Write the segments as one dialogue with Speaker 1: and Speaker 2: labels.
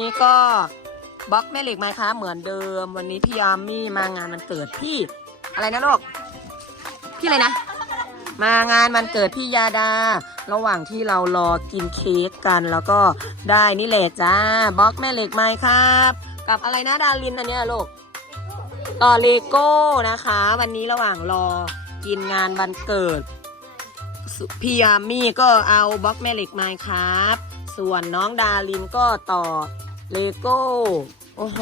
Speaker 1: นี่ก็บล็อกแม่เหล็กไหมค้าเหมือนเดิม วันนี้พี่ยามี่มางานมันเกิดพี่ อะไรนะลูกพี่อะไรนะ มางานมันเกิดพี่ยาดา ระหว่างที่เรารอกินเค้กกันแล้วก็ได้นี่แหละจ้าบล็อกแม่เหล็กไหมครับ กับอะไรนะดารินอันเนี้ยลูกต่อเลโก้นะคะ วันนี้ระหว่างรอกินงานวันเกิดพี่ยามี่ก็เอาบล็อกแม่เหล็กไม้ครับ ส่วนน้องดารินก็ต่อ เลโก้ โอ้โห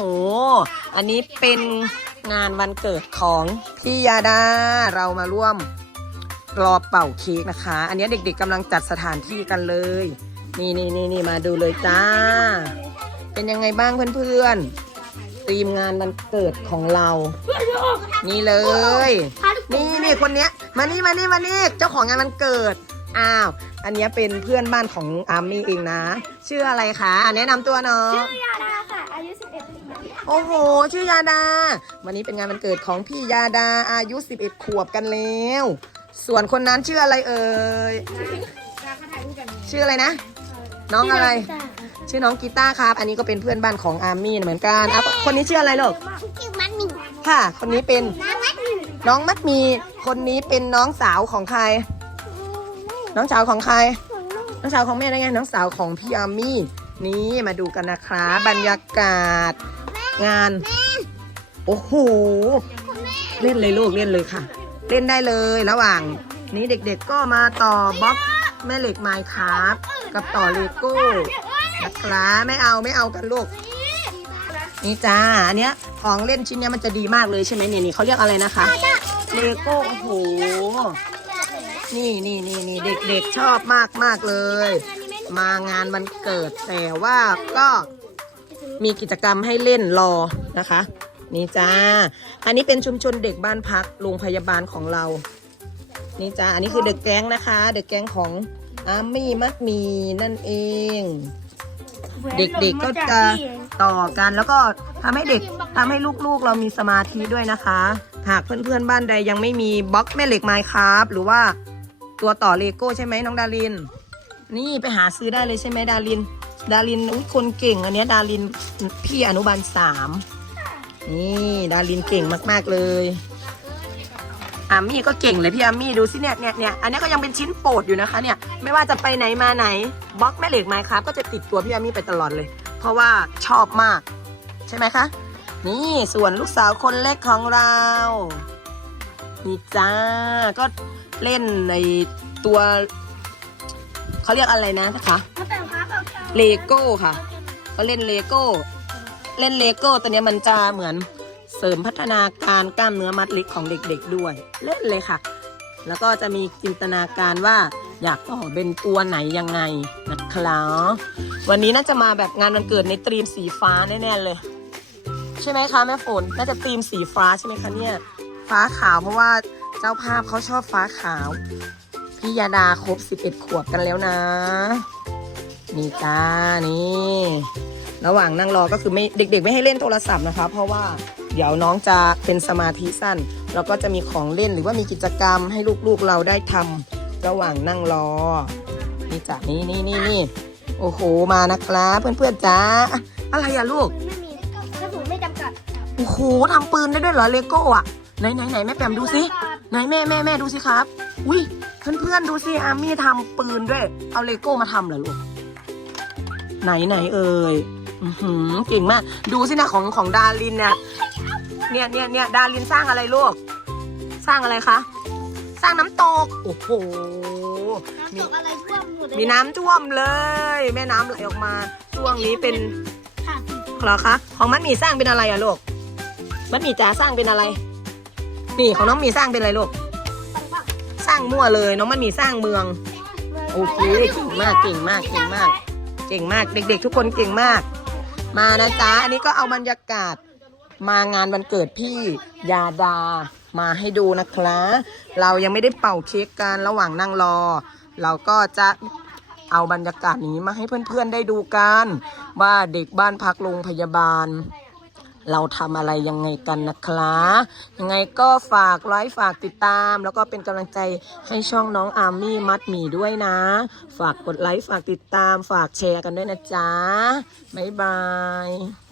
Speaker 1: อันนี้เป็นงานวันเกิดของพี่ยาดา เรามาร่วมรอเป่าเค้กนะคะ อันนี้เด็กๆกำลังจัดสถานที่กันเลย นี่นี่นี่นี่มาดูเลยจ้า เป็นยังไงบ้างเพื่อนๆทีมงานวันเกิดของเรา นี่เลย นี่นี่คนเนี้ย มานี่มานี่มานี่ เจ้าของงานวันเกิด อ้าว อันเนี้ยเป็นเพื่อนบ้านของอาร์มี่เองนะ ชื่ออะไรคะอะแนะนำตัวหน่อย
Speaker 2: ชื่อยาดาค่ะ อายุ 11ปี
Speaker 1: โอ้โห ชื่อยาดา วันนี้เป็นงานวันเกิดของพี่ยาดาอายุ 11 ขวบกันแล้ว ส่วนคนนั้นชื่ออะไรเอ่ย ชื่ออะไรนะ น้องอะไร ชื่อน้องกีตาร์ครับ อันนี้ก็เป็นเพื่อนบ้านของอาร์มี่เหมือนกันอะคนนี้ชื่ออะไรลูก
Speaker 2: ชื่อมันหนึ่ง
Speaker 1: ค่ะ คนนี้เป็น
Speaker 2: น้ำมันหนึ่ง
Speaker 1: น้องมัดหมี คนนี้เป็นน้องสาวของใคร น้องสาวของใคร น้องสาวของแม่ได้ไง น้องสาวของพี่อาร์มี่ นี่มาดูกันนะคะบรรยากาศ งาน โอ้โห เล่นเลยลูกเล่นเลยค่ะ เล่นได้เลยระหว่าง นี้เด็กๆก็มาต่อบล็อกแม่เหล็กไม้ครับกับต่อเลโก้นะครับไม่เอาไม่เอากันลูก นี่จ้าอันเนี้ยของเล่นชิ้นเนี้ยมันจะดีมากเลยใช่ไหมเนี่ยนี่เขาเรียกอะไรนะคะเลโก้โอ้โห นี่นี่นี่นี่เด็กๆชอบมากมากเลย มางานวันเกิดแต่ว่าก็มีกิจกรรมให้เล่นรอนะคะ นี่จ้า อันนี้เป็นชุมชนเด็กบ้านพักโรงพยาบาลของเรา นี่จ้า อันนี้คือเด็กแก๊งนะคะ เด็กแก๊งของอาร์มี่มัดมีนั่นเอง เด็กๆก็จะต่อกันแล้วก็ทำให้เด็กทำให้ลูกๆเรามีสมาธิด้วยนะคะ หากเพื่อนๆบ้านใดยังไม่มีบล็อกแม่เหล็กไม้ครับหรือว่า ตัวต่อเลโก้ใช่ไหมน้องดาริน นี่ไปหาซื้อได้เลยใช่ไหมดาริน ดารินอุ๊ยคนเก่งอันเนี้ยดารินพี่อนุบาลสามนี่ดารินเก่งมากๆเลยอามี่ก็เก่งเลยพี่อามี่ดูสิเนี่ยเนี่ยเนี่ยอันนี้ก็ยังเป็นชิ้นโปรดอยู่นะคะเนี่ยไม่ว่าจะไปไหนมาไหนบล็อกแม่เหล็กไม้ครับก็จะติดตัวพี่อามี่ไปตลอดเลย เพราะว่าชอบมาก ใช่ไหมคะ นี่ส่วนลูกสาวคนเล็กของเรา นี่จ้า ก็เล่นในตัว เขาเรียกอะไรนะนะคะ
Speaker 2: เล
Speaker 1: โก้ค่ะก็เล่นเลโก้ เล่นเลโก้ตัวนี้มันจะเหมือนเสริมพัฒนาการกล้ามเนื้อมัดเล็กของเด็กๆด้วย เล่นเลยค่ะ แล้วก็จะมีจินตนาการว่าอยากต่อเป็นตัวไหนยังไงนะครับวันนี้น่าจะมาแบบงานวันเกิดในตรีมสีฟ้าแน่ๆเลย ใช่ไหมคะแม่ฝนน่าจะธีมสีฟ้าใช่ไหมคะเนี่ย ฟ้าขาวเพราะว่าเจ้าภาพเขาชอบฟ้าขาว พี่ยาดาครบ11ขวบกันแล้วนะ นี่จ้านี่ ระหว่างนั่งรอก็คือไม่เด็ก ๆ ไม่ให้เล่นโทรศัพท์นะคะ เพราะว่าเดี๋ยวน้องจะเป็นสมาธิสั้นแล้วก็จะมีของเล่นหรือว่ามีกิจกรรมให้ลูกๆเราได้ทำระหว่างนั่งรอ นี่จ้ะนี่นี่นี่นี่โอ้โหมานะครับเพื่อนๆจ้าอะอะไรอะลูก
Speaker 2: ไม่มีกระสุนไม่จำกัด
Speaker 1: โอ้โหทำปืนได้ด้วยเหรอเลโก้อะ ไหนไหนไหนแม่แปมดูสิไหนแม่แม่แม่ดูสิครับ อุ้ยเพื่อนเพื่อนๆดูสิอามี่ทำปืนด้วย เอาเลโก้มาทำเหรอลูกไหนไหนเอ่ยอื้อหือเก่งมาก ดูสินะของของดารินเนี่ยเนี่ยเนี่ยเนี่ยดารินสร้างอะไรลูก สร้างอะไรคะ สร้างน้ำตก โอ้โหมี
Speaker 2: น้ำตกอะไรท่วมหมดเลย
Speaker 1: มีน้ำท่วมเลย แม่น้ำไหลออกมาช่วงนี้เป็น
Speaker 2: ค่ะ
Speaker 1: เหรอคะ ของมัดหมี่สร้างเป็นอะไรอะลูกมัดหมี่จ๋าสร้างเป็นอะไร นี่ของน้องมีสร้างเป็นอะไรลูก สร้างมั่วเลยน้องมัดหมี่สร้างเมือง โอเคเก่งมากเก่งมากเก่งมาก เก่งมากเด็ก ๆ ทุกคนเก่งมาก มานะจ๊ะอันนี้ก็เอาบรรยากาศมางานวันเกิดพี่ยาดามาให้ดูนะครับเรายังไม่ได้เป่าเค้กกันระหว่างนั่งรอ เราก็จะเอาบรรยากาศนี้มาให้เพื่อนๆได้ดูกัน ว่าเด็กบ้านพักโรงพยาบาล เราทำอะไรยังไงกันนะคะยังไงก็ฝากไลค์ฝากติดตาม แล้วก็เป็นกำลังใจให้ช่องน้องอาร์มี่มัดหมี่ด้วยนะ ฝากกดไลค์ฝากติดตาม ฝากแชร์กันด้วยนะจ๊ะบ๊ายบาย